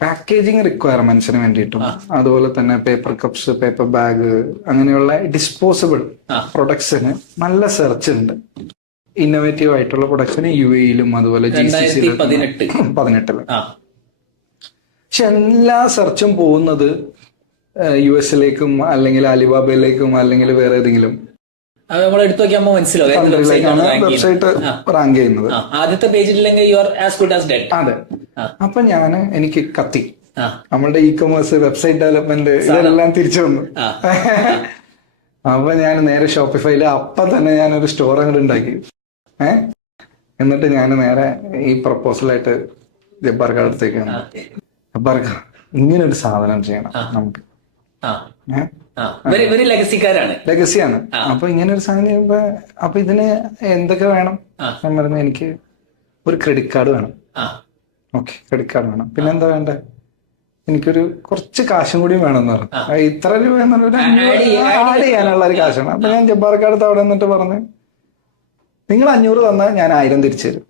Packaging റിക്വയർമെന്റ്സിന് വേണ്ടിയിട്ടും അതുപോലെ തന്നെ പേപ്പർ കപ്സ്, പേപ്പർ ബാഗ്, അങ്ങനെയുള്ള ഡിസ്പോസിബിൾ പ്രൊഡക്ട്സിന് നല്ല സെർച്ച് ഉണ്ട്. ഇന്നോവേറ്റീവ് ആയിട്ടുള്ള പ്രൊഡക്ട്സിന് UAE-ലും അതുപോലെ GCC-ലും 18. പക്ഷെ എല്ലാ സെർച്ചും പോകുന്നത് US-ലേക്കും അല്ലെങ്കിൽ അലിബാബയിലേക്കും അല്ലെങ്കിൽ വേറെ ഏതെങ്കിലും വെബ്സൈറ്റ് റാങ്ക് ചെയ്യുന്നത്. ആദ്യത്തെ പേജിലില്ലെങ്കിൽ you are as good as dead. അതെ. അപ്പൊ എനിക്ക് കത്തി നമ്മളുടെ ഇ-കൊമേഴ്സ്, വെബ്സൈറ്റ് ഡെവലപ്മെന്റ് ഇതെല്ലാം തിരിച്ചു വന്നു. അപ്പൊ ഞാൻ നേരെ ഷോപ്പിഫൈയില് അപ്പൊ തന്നെ ഞാനൊരു സ്റ്റോർ അങ്ങോട്ട് ഉണ്ടാക്കി. എന്നിട്ട് ഞാൻ നേരെ ഈ പ്രപ്പോസലായിട്ട് ജബ്ബാർക്കാട് അടുത്തേക്കാണ്. ജബ്ബാർക്ക, ഇങ്ങനെ ഒരു സാധനം ചെയ്യണം നമുക്ക്. ലെഗസിയാണ്. അപ്പൊ ഇങ്ങനെ ഒരു സാധനം ചെയ്യുമ്പോ അപ്പൊ ഇതിന് എന്തൊക്കെ വേണം? ഞാൻ പറഞ്ഞു എനിക്ക് ഒരു ക്രെഡിറ്റ് കാർഡ് വേണം. ഓക്കെ, ക്രെഡിറ്റ് കാർഡ് വേണം. പിന്നെ എന്താ വേണ്ടേ? എനിക്കൊരു കുറച്ച് കാശും കൂടി വേണമെന്ന് പറഞ്ഞു. ഇത്ര രൂപ ആഡ് ചെയ്യാനുള്ള ഒരു കാശാണ്. അപ്പൊ ഞാൻ ജബ്ബാർക്കാട് അവിടെ നിന്നിട്ട് പറഞ്ഞു, നിങ്ങൾ 500 തന്നാൽ ഞാൻ 1000 തിരിച്ചു തരും.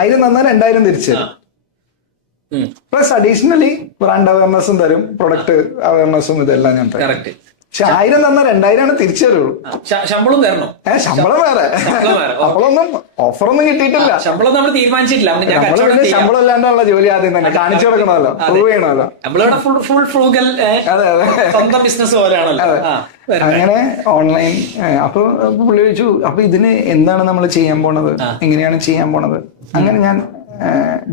1000 തന്നാൽ 2000 തിരിച്ചു തരും. പ്ലസ് അഡീഷണലി ബ്രാൻഡ് അവയർനെസ്സും തരും, പ്രൊഡക്റ്റ് അവയർനെസ്സും ഇതെല്ലാം ഞാൻ തരും. പക്ഷെ 1000 തന്നാൽ 2000 തിരിച്ചു തരുള്ളൂ. ശമ്പളം തരണം. ശമ്പളം വേറെ. അപ്പോഴൊന്നും ഓഫറൊന്നും കിട്ടിയിട്ടില്ല. ശമ്പളം നമ്മൾ തീരുമാനിച്ചിട്ടില്ല. ശമ്പളം ഇല്ലാണ്ടുള്ള ജോലി ആദ്യം തന്നെ കാണിച്ചു കൊടുക്കണമല്ലോ, പ്രൂവ് ചെയ്യണമല്ലോ. അതെ അതെ, സ്വന്തം ബിസിനസ് പോലെയാണല്ലോ. അങ്ങനെ ഓൺലൈൻ. അപ്പൊ പുള്ളി ചോദിച്ചു, അപ്പൊ ഇതിന് എന്താണ് നമ്മൾ ചെയ്യാൻ പോണത്, എങ്ങനെയാണ് ചെയ്യാൻ പോണത്? അങ്ങനെ ഞാൻ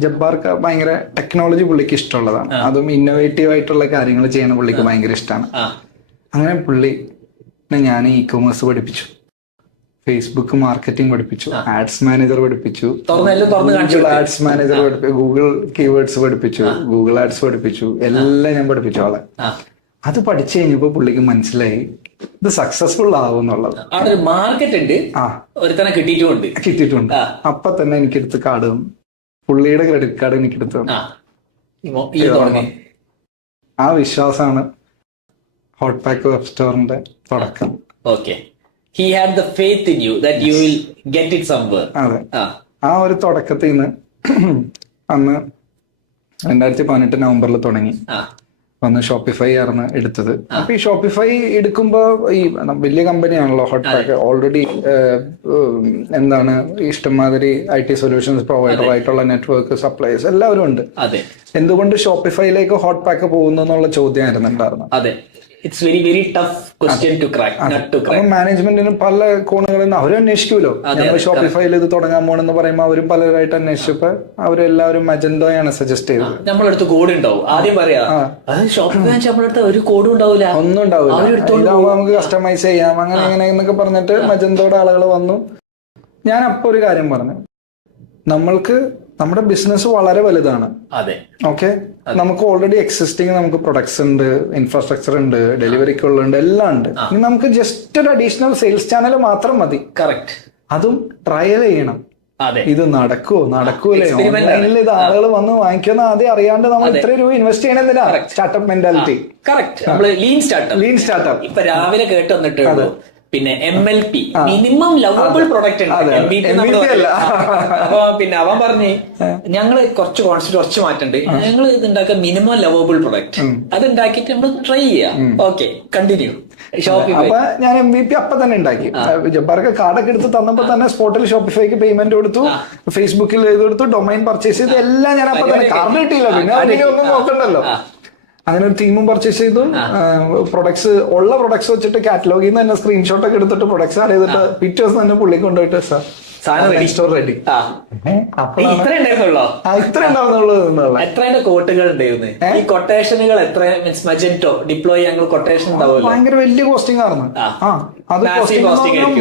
ജബ്ബാർക്ക് ഭയങ്കര ടെക്നോളജി പുള്ളിക്ക് ഇഷ്ടമുള്ളതാണ്. അതും ഇന്നോവേറ്റീവ് ആയിട്ടുള്ള കാര്യങ്ങൾ ചെയ്യണ പുള്ളിക്ക് ഭയങ്കര ഇഷ്ടമാണ്. അങ്ങനെ ഞാൻ ഇ-കൊമേഴ്സ് പഠിപ്പിച്ചു, ഫേസ്ബുക്ക് മാർക്കറ്റിംഗ് പഠിപ്പിച്ചു, ആഡ്സ് മാനേജർ പഠിപ്പിച്ചു, ആഡ്സ് മാനേജർ പഠിപ്പിച്ചു, ഗൂഗിൾ കീവേഡ്സ് പഠിപ്പിച്ചു, ഗൂഗിൾ ആഡ്സ് പഠിപ്പിച്ചു, എല്ലാം ഞാൻ പഠിപ്പിച്ചു ആളെ. അത് പഠിച്ചു കഴിഞ്ഞപ്പോ പുള്ളിക്ക് മനസ്സിലായി ഇത് സക്സസ്ഫുൾ ആവും എന്നുള്ളത്. കിട്ടിയിട്ടുണ്ട്. അപ്പൊ തന്നെ എനിക്കെടുത്ത് കാർഡ്, പുള്ളിയുടെ ക്രെഡിറ്റ് കാർഡ് എനിക്കെടുത്ത് ആ വിശ്വാസമാണ് ഹോട്ട് പാക്ക് വെബ് സ്റ്റോറിന്റെ തുടക്കം. He had the faith in you that you will get it somewhere. അതെ. ആ ഒരു തുടക്കത്തിൽ നിന്ന് അന്ന് 2018 നവംബറിൽ തുടങ്ങി. വന്ന് ഷോപ്പിഫൈ ആയിരുന്നു എടുത്തത്. അപ്പൊ ഈ ഷോപ്പിഫൈ എടുക്കുമ്പോ ഈ വലിയ കമ്പനിയാണല്ലോ ഹോട്ട് പാക്ക്. ഓൾറെഡി എന്താണ് ഇഷ്ടംമാതിരി IT സൊല്യൂഷൻസ് പ്രൊവൈഡർ ആയിട്ടുള്ള നെറ്റ്വർക്ക് സപ്ലൈസ് എല്ലാവരും ഉണ്ട്. എന്തുകൊണ്ട് ഷോപ്പിഫൈയിലേക്ക് ഹോട്ട് പാക്ക് പോകുന്നു എന്നുള്ള ചോദ്യമായിരുന്നു ഉണ്ടായിരുന്നത്. It's very very tough question to crack, not to crack. മാനേജ്മെന്റിന് പല കോണുകളിൽ നിന്ന് അവരും അന്വേഷിക്കുമല്ലോ. ഞങ്ങൾ ഷോപ്പിഫൈയിൽ ഇത് തുടങ്ങാൻ പോണെന്ന് പറയുമ്പോൾ അവരും പലരായിട്ട് അന്വേഷിച്ചപ്പോ അവരെല്ലാവരും മജന്തോയാണ് സജസ്റ്റ് ചെയ്തത്. നമ്മളടുത്ത് കോഡ് ഉണ്ടാവും. ആദ്യം പറയാ ഷോപ്പിഫൈ നമ്മളടുത്ത് ഒരു കോഡും ഉണ്ടാവില്ല, ഒന്നും ഉണ്ടാവില്ല. ഇതാവുമ്പോ നമുക്ക് കസ്റ്റമൈസ് ചെയ്യാം, അങ്ങനെ ഇങ്ങനെ എന്നൊക്കെ പറഞ്ഞിട്ട് മജന്തോടെ ആളുകൾ വന്നു. ഞാൻ അപ്പൊ ഒരു കാര്യം പറഞ്ഞു, നമ്മൾക്ക് നമ്മുടെ ബിസിനസ് വളരെ വലുതാണ്. ഓക്കെ, നമുക്ക് ഓൾറെഡി എക്സിസ്റ്റിംഗ് നമുക്ക് പ്രൊഡക്ട്സ് ഉണ്ട്, ഇൻഫ്രാസ്ട്രക്ചർ ഉണ്ട്, ഡെലിവറിക്കുള്ളുണ്ട്, എല്ലാം ഉണ്ട്. ഇനി നമുക്ക് ജസ്റ്റ് ഒരു അഡീഷണൽ സെയിൽസ് ചാനൽ മാത്രം മതി. അതും ട്രയൽ ചെയ്യണം. ഇത് നടക്കൂലേ, ഓൺലൈനിൽ ഇത് ആളുകൾ വന്ന് വാങ്ങിക്കുന്ന ആദ്യം അറിയാണ്ട് നമ്മൾ ഇത്ര രൂപ ഇൻവെസ്റ്റ് ചെയ്യണമെന്നില്ല. Startup mentality, lean startup. ഇപ്പൊ രാവിലെ കേട്ട് വന്നിട്ട് പിന്നെ MLP, മിനിമം ലവബിൾ പ്രൊഡക്റ്റ് ഉണ്ട്. അപ്പൊ പിന്നെ അവൻ പറഞ്ഞ് ഞങ്ങള് കുറച്ച് മാറ്റണ്ട്, ഞങ്ങൾ ഇത് ഉണ്ടാക്കുക മിനിമം ലവബിൾ പ്രൊഡക്റ്റ്. അത് ഉണ്ടാക്കിയിട്ട് നമ്മൾ ട്രൈ ചെയ്യാം. Okay, continue. അപ്പൊ ഞാൻ MVP അപ്പൊ തന്നെ ഉണ്ടാക്കി. ജബ്ബാർക്ക് കാർഡൊക്കെ എടുത്ത് തന്നപ്പോ തന്നെ സ്പോട്ടിൽ ഷോപ്പിഫൈക്ക് പേയ്മെന്റ് കൊടുത്തു, ഫേസ്ബുക്കിൽ ചെയ്ത് കൊടുത്തു, ഡൊമൈൻ പർച്ചേസ് ചെയ്തു, എല്ലാം ഞാൻ അപ്പൊ തന്നെ. കാർഡ് കിട്ടിയില്ല, പിന്നെ ഒന്നും നോക്കണ്ടല്ലോ. അങ്ങനെ ഒരു ടീമും പർച്ചേസ് ചെയ്തു. പ്രൊഡക്ട്സ് വെച്ചിട്ട് കാറ്റലോഗിൽ നിന്ന് തന്നെ സ്ക്രീൻഷോട്ട് ഒക്കെ എടുത്തിട്ട് പ്രൊഡക്ട്സ് ആഡ് ചെയ്തിട്ട് പിറ്റേ ദിവസം തന്നെ പുള്ളി കൊണ്ടുപോയിട്ട് സ്റ്റോർ റെഡി. ഇത്ര ഉണ്ടാവുന്നുള്ളൂ. എത്ര കോട്ടുകൾ ഉണ്ടായിരുന്നു? ഈ കൊട്ടേഷനുകൾ എത്ര? മീൻസ് മജന്റോ ഡിപ്ലോയ് ഞങ്ങൾ കൊട്ടേഷൻ ഉണ്ടാവുമല്ലോ, ഭയങ്കര വലിയ കോസ്റ്റിംഗ് ആയിരുന്നു. അത്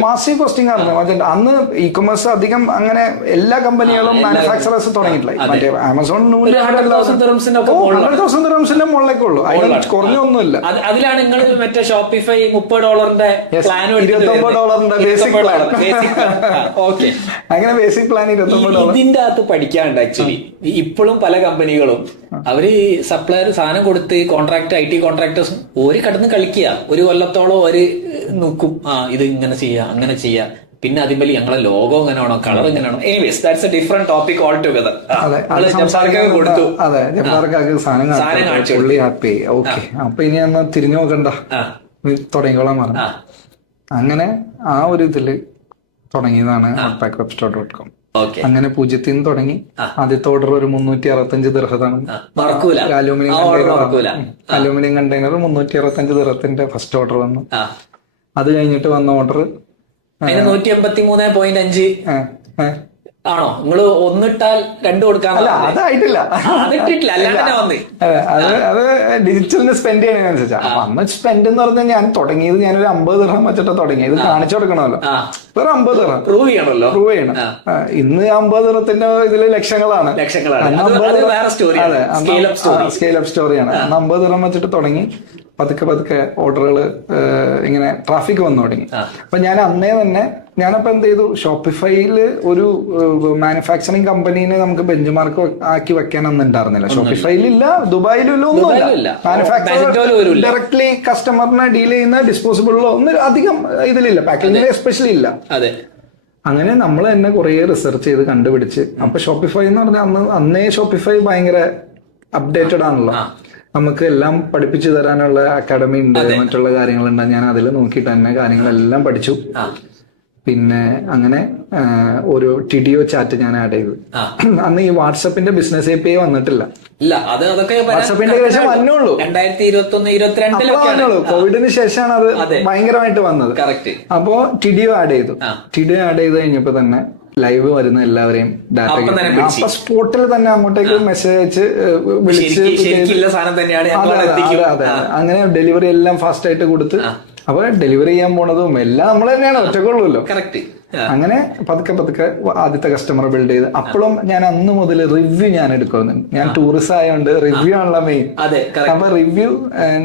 മാസീവ് കോസ്റ്റിംഗ് ആയിരുന്നു മജന്റോ. അന്ന് ഇ-കൊമേഴ്സ് അധികം അങ്ങനെ എല്ലാ കമ്പനികളും മാനുഫാക്ചറേഴ്സ് തുടങ്ങിയിട്ടില്ല. മറ്റേ ആമസോൺ 100,000 ദിർഹംസിന്റെ മുകളിലേക്കേ ഉള്ളൂ, അതിന് കുറഞ്ഞൊന്നുമില്ല. അതിലാണ് നിങ്ങൾ മറ്റേ Shopify $30 plan, $29 basic plan. Okay, അങ്ങനെ ബേസിക് പ്ലാൻ $29. ഇതിന്റെ അകത്ത് പഠിക്കാനുണ്ട് ആക്ച്വലി. ഇപ്പോഴും പല കമ്പനികളും അവര് സപ്ലയർ സാധനം കൊടുത്ത് IT കോൺട്രാക്ടേഴ്സും ഒരു കടന്ന് കളിക്കുക. ഒരു കൊല്ലത്തോളം ഒരു നോക്കും, ഇത് ഇങ്ങനെ ചെയ്യാം അങ്ങനെ ചെയ്യാം. പിന്നെ അതിന്മേൽ ഞങ്ങളെ ലോഗോ എങ്ങനെ ആണോ കളർ എങ്ങനെ ആണോ anyways that's A different topic all together. കൊടുത്തു. അതെ, ജബ്ബാർക്കാക്ക് സാധനം കാണിച്ചു, പുള്ളി ഹാപ്പി. ഓക്കെ, അപ്പൊ ഇനി എന്നാ തിരിഞ്ഞു നോക്കണ്ട, തുടങ്ങിക്കോളാൻ പറഞ്ഞു. അങ്ങനെ ആ ഒരു ഇതില് തുടങ്ങിയതാണ് hotpackWebstore.com. അങ്ങനെ 0 നിന്ന് തുടങ്ങി. ആദ്യത്തെ ഓർഡർ ഒരു 365 ദിർഹത്താണ്. അലൂമിനിയം കണ്ടെയ്നർ 365 ദിർഹത്തിന്റെ ഫസ്റ്റ് ഓർഡർ വന്നു. അത് കഴിഞ്ഞിട്ട് വന്ന ഓർഡർ 183.5 ആണോ? നിങ്ങള് ഒന്നിട്ടാൽ 2 കൊടുക്കാൻ? അതായിട്ടില്ല, അതിട്ടിട്ടില്ല, അല്ലാണ്ട് വന്നേ. അത് ഡിജിറ്റലിന് സ്പെൻഡ് ചെയ്യണനുസരിച്ചാ. അപ്പൊ അന്ന് സ്പെൻഡ് എന്ന് പറഞ്ഞാൽ ഞാൻ തുടങ്ങിയത് ഞാനൊരു 50 ദിർഹം വെച്ചിട്ട് തുടങ്ങിയത്. കാണിച്ചു കൊടുക്കണമല്ലോ, വേറെ 50 ദിർഹം പ്രൂവ് ചെയ്യണം. ഇന്ന് 50 ദിർഹത്തിന്റെ ഇതില് ലക്ഷങ്ങളാണ്. സ്കെയിൽ അപ്പ് സ്റ്റോറിയാണ്. 50 ദിർഹം വെച്ചിട്ട് തുടങ്ങി. പതുക്കെ ഓർഡറുകൾ ഇങ്ങനെ ട്രാഫിക് വന്നു തുടങ്ങി. അപ്പൊ ഞാൻ അന്നേ തന്നെ ഞാനപ്പോ എന്ത് ചെയ്തു, ഷോപ്പിഫൈയിൽ ഒരു മാനുഫാക്ചറിങ് കമ്പനീനെ നമുക്ക് ബെഞ്ച് മാർക്ക് ആക്കി വെക്കാൻ അന്ന് ഉണ്ടായിരുന്നില്ല. ഷോപ്പിഫൈയിലില്ല, ദുബായിലും ഒന്നുമില്ല. മാനുഫാക്ചർ ഡയറക്ട്ലി കസ്റ്റമറിനെ ഡീൽ ചെയ്യുന്ന ഡിസ്പോസിബിളിലോ ഒന്നും അധികം ഇതിലില്ല, പാക്കേജിൽ എസ്പെഷ്യലി ഇല്ല. അങ്ങനെ നമ്മൾ തന്നെ കുറെ റിസർച്ച് ചെയ്ത് കണ്ടുപിടിച്ച്. അപ്പൊ ഷോപ്പിഫൈ എന്ന് പറഞ്ഞാൽ അന്നേ ഷോപ്പിഫൈ ഭയങ്കര അപ്ഡേറ്റഡ് ആണല്ലോ. നമുക്ക് എല്ലാം പഠിപ്പിച്ചു തരാനുള്ള അക്കാഡമി ഉണ്ട്, മറ്റുള്ള കാര്യങ്ങളുണ്ട്. ഞാൻ അതിൽ നോക്കിയിട്ട് തന്നെ കാര്യങ്ങളെല്ലാം പഠിച്ചു. പിന്നെ അങ്ങനെ ഒരു ടിഡിഒ ചാറ്റ് ഞാൻ ആഡ് ചെയ്തു. അന്ന് ഈ വാട്സപ്പിന്റെ ബിസിനസ് API വന്നിട്ടില്ല. വാട്സപ്പിന്റെ ശേഷം വന്നുള്ളൂ, 2021-22 കോവിഡിന് ശേഷമാണ് അത് ഭയങ്കരമായിട്ട് വന്നത്. അപ്പോ ടിഡിഒ ആഡ് ചെയ്തു. ടിഡിഒ ആഡ് ചെയ്ത് കഴിഞ്ഞപ്പോ തന്നെ ലൈവ് വരുന്ന എല്ലാവരെയും ഡാറ്റ അപ്പൊ സ്പോട്ടിൽ തന്നെ അങ്ങോട്ടേക്ക് മെസ്സേജ് അയച്ച് വിളിച്ച് അങ്ങനെ ഡെലിവറി എല്ലാം ഫാസ്റ്റ് ആയിട്ട് കൊടുത്ത്. അപ്പൊ ഡെലിവറി ചെയ്യാൻ പോണതും എല്ലാം നമ്മൾ തന്നെയാണ്, ഒറ്റക്കൊള്ളുമല്ലോ. അങ്ങനെ പതുക്കെ ആദ്യത്തെ കസ്റ്റമർ ബിൽഡ് ചെയ്ത്. അപ്പോഴും ഞാൻ അന്ന് മുതൽ റിവ്യൂ ഞാൻ എടുക്കുന്നുണ്ട്. ഞാൻ ടൂറിസ്റ്റ് ആയതുകൊണ്ട് റിവ്യൂ ആണല്ലോ മെയിൻ. അപ്പൊ റിവ്യൂ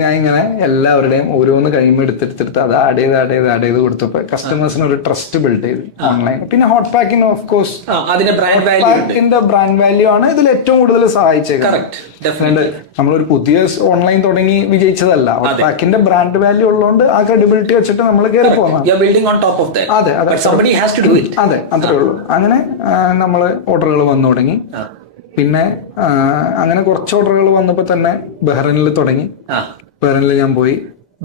ഞാൻ ഇങ്ങനെ എല്ലാവരുടെയും ഓരോന്ന് കഴിയുമ്പോൾ എടുത്തെടുത്ത് അത് ആഡ് ചെയ്ത് കൊടുത്തപ്പോ കസ്റ്റമേഴ്സിന് ഒരു ട്രസ്റ്റ് ബിൽഡ് ചെയ്ത് ഓൺലൈൻ. പിന്നെ ഹോട്ട് പാക്കിന് ഓഫ് കോഴ്സ് പാക്കിന്റെ ബ്രാൻഡ് വാല്യൂ ആണ് ഇതിൽ ഏറ്റവും കൂടുതൽ സഹായിച്ചേക്കുന്നത്. നമ്മളൊരു പുതിയ ഓൺലൈൻ തുടങ്ങി വിജയിച്ചതല്ല, ഹോട്ട് പാക്കിന്റെ ബ്രാൻഡ് വാല്യൂ ഉള്ളതുകൊണ്ട് ആ ക്രെഡിബിലിറ്റി വെച്ചിട്ട് നമ്മൾ കയറി പോകുന്നത്. അതെ, അത്രേ ഉള്ളൂ. അങ്ങനെ നമ്മള് ഓർഡറുകൾ വന്നു തുടങ്ങി. പിന്നെ അങ്ങനെ കുറച്ച് ഓർഡറുകൾ വന്നപ്പോ തന്നെ ബഹ്റൈനിൽ തുടങ്ങി. ബഹ്റൈനിൽ ഞാൻ പോയി.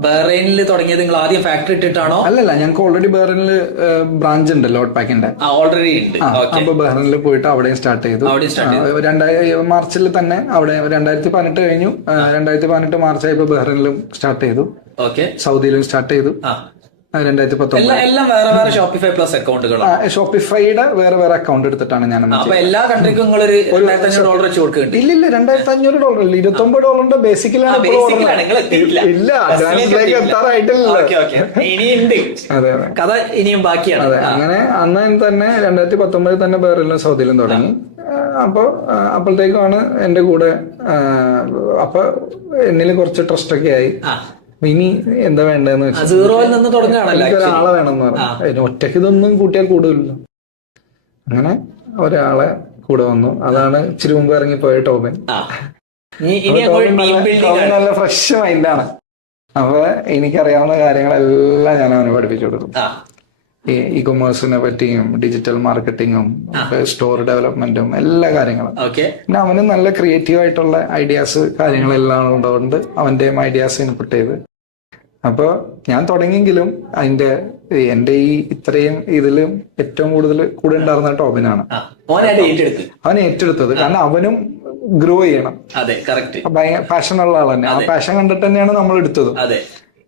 ബഹ്റൈനിൽ തുടങ്ങിയത് നിങ്ങൾ ആദ്യം ഫാക്ടറി ഇട്ടിട്ടാണോ? അല്ലല്ല, ഞങ്ങൾക്ക് ഓൾറെഡി ബഹ്റൈനിൽ ബ്രാഞ്ച് ഉണ്ട്, ഹോട്ട് പാക്കിന്റെ ഓൾറെഡി ഉണ്ട്. അപ്പൊ ബഹ്റൈനിൽ പോയിട്ട് അവിടെയും സ്റ്റാർട്ട് ചെയ്തു. മാർച്ചിൽ തന്നെ അവിടെ 2018 കഴിഞ്ഞു. 2018 മാർച്ച് ആയപ്പോ ബഹ്റൈനിലും സ്റ്റാർട്ട് ചെയ്തു. സൗദിയിലും സ്റ്റാർട്ട് ചെയ്തു. 2019 എല്ലാം വേറെ വേറെ ഷോപ്പിഫൈ പ്ലസ് അക്കൗണ്ടുകളാണ്. ഷോപ്പിഫൈയുടെ വേറെ അക്കൗണ്ട് എടുത്തിട്ടാണ് ഞാൻ. എല്ലാ കൺട്രിക്കും നിങ്ങൾ $2,500 വെച്ച് കൊടുക്കുന്നുണ്ട്? ഇല്ല, $2,500 ഇല്ല, $29 ബേസിക്കലാണ്. ഇല്ല, അഡ്വാൻസിലേക്ക് എത്താറായിട്ടില്ല. അതെ, കഥ ഇനിയും ബാക്കിയാണ്. അതെ, അങ്ങനെ അന്ന് തന്നെ 2019 തന്നെ ബഹ്റൈനിലും സൗദിയിലും തുടങ്ങി. അപ്പോഴത്തേക്കാണ് എന്റെ കൂടെ അപ്പൊ എന്നിൽ കുറച്ച് ട്രസ്റ്റ് ഒക്കെ ആയി. ഇനി എന്താ വേണ്ടതെന്ന് വെച്ചാൽ ഒരാളെ വേണമെന്ന് പറഞ്ഞു. ഒറ്റയ്ക്ക് ഇതൊന്നും കൂട്ടിയാൽ കൂടുതലല്ലോ. അങ്ങനെ ഒരാളെ കൂടെ വന്നു. അതാണ് ഇച്ചിരി മുമ്പ് ഇറങ്ങിപ്പോയ ടോബിൻ. നല്ല ഫ്രഷ് മൈൻഡാണ്. അപ്പൊ എനിക്കറിയാവുന്ന കാര്യങ്ങളെല്ലാം ഞാൻ അവന് പഠിപ്പിച്ചു കൊടുക്കും. ഈ കൊമേഴ്സിനെ പറ്റിയും ഡിജിറ്റൽ മാർക്കറ്റിങ്ങും സ്റ്റോർ ഡെവലപ്മെന്റും എല്ലാ കാര്യങ്ങളും. പിന്നെ അവന് നല്ല ക്രിയേറ്റീവ് ആയിട്ടുള്ള ഐഡിയാസ് കാര്യങ്ങളെല്ലാം ഉള്ളതുകൊണ്ട് അവന്റെയും ഐഡിയാസ് ഇൻപുട്ട് ചെയ്ത്. അപ്പൊ ഞാൻ തുടങ്ങിയെങ്കിലും എന്റെ ഈ ഇത്രയും ഇതിലും ഏറ്റവും കൂടുതൽ കൂടെ ഉണ്ടായിരുന്ന ടോബിനാണ്. അവൻ ഏറ്റെടുത്തത്. കാരണം അവനും ഗ്രോ ചെയ്യണം. പാഷൻ ഉള്ള ആൾ തന്നെ. ആ പാഷൻ കണ്ടിട്ട് തന്നെയാണ് നമ്മൾ എടുത്തത്.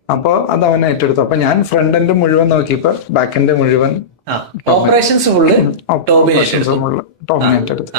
അപ്പൊ അത് അവനെ ഏറ്റെടുത്തു. അപ്പൊ ഞാൻ ഫ്രണ്ട് എൻഡ് മുഴുവൻ നോക്കിയപ്പോ ബാക്ക് എൻഡ് മുഴുവൻ ഓപ്പറേഷൻസ് ഫുള്ള് ടോബിനെ ഏറ്റെടുത്തു.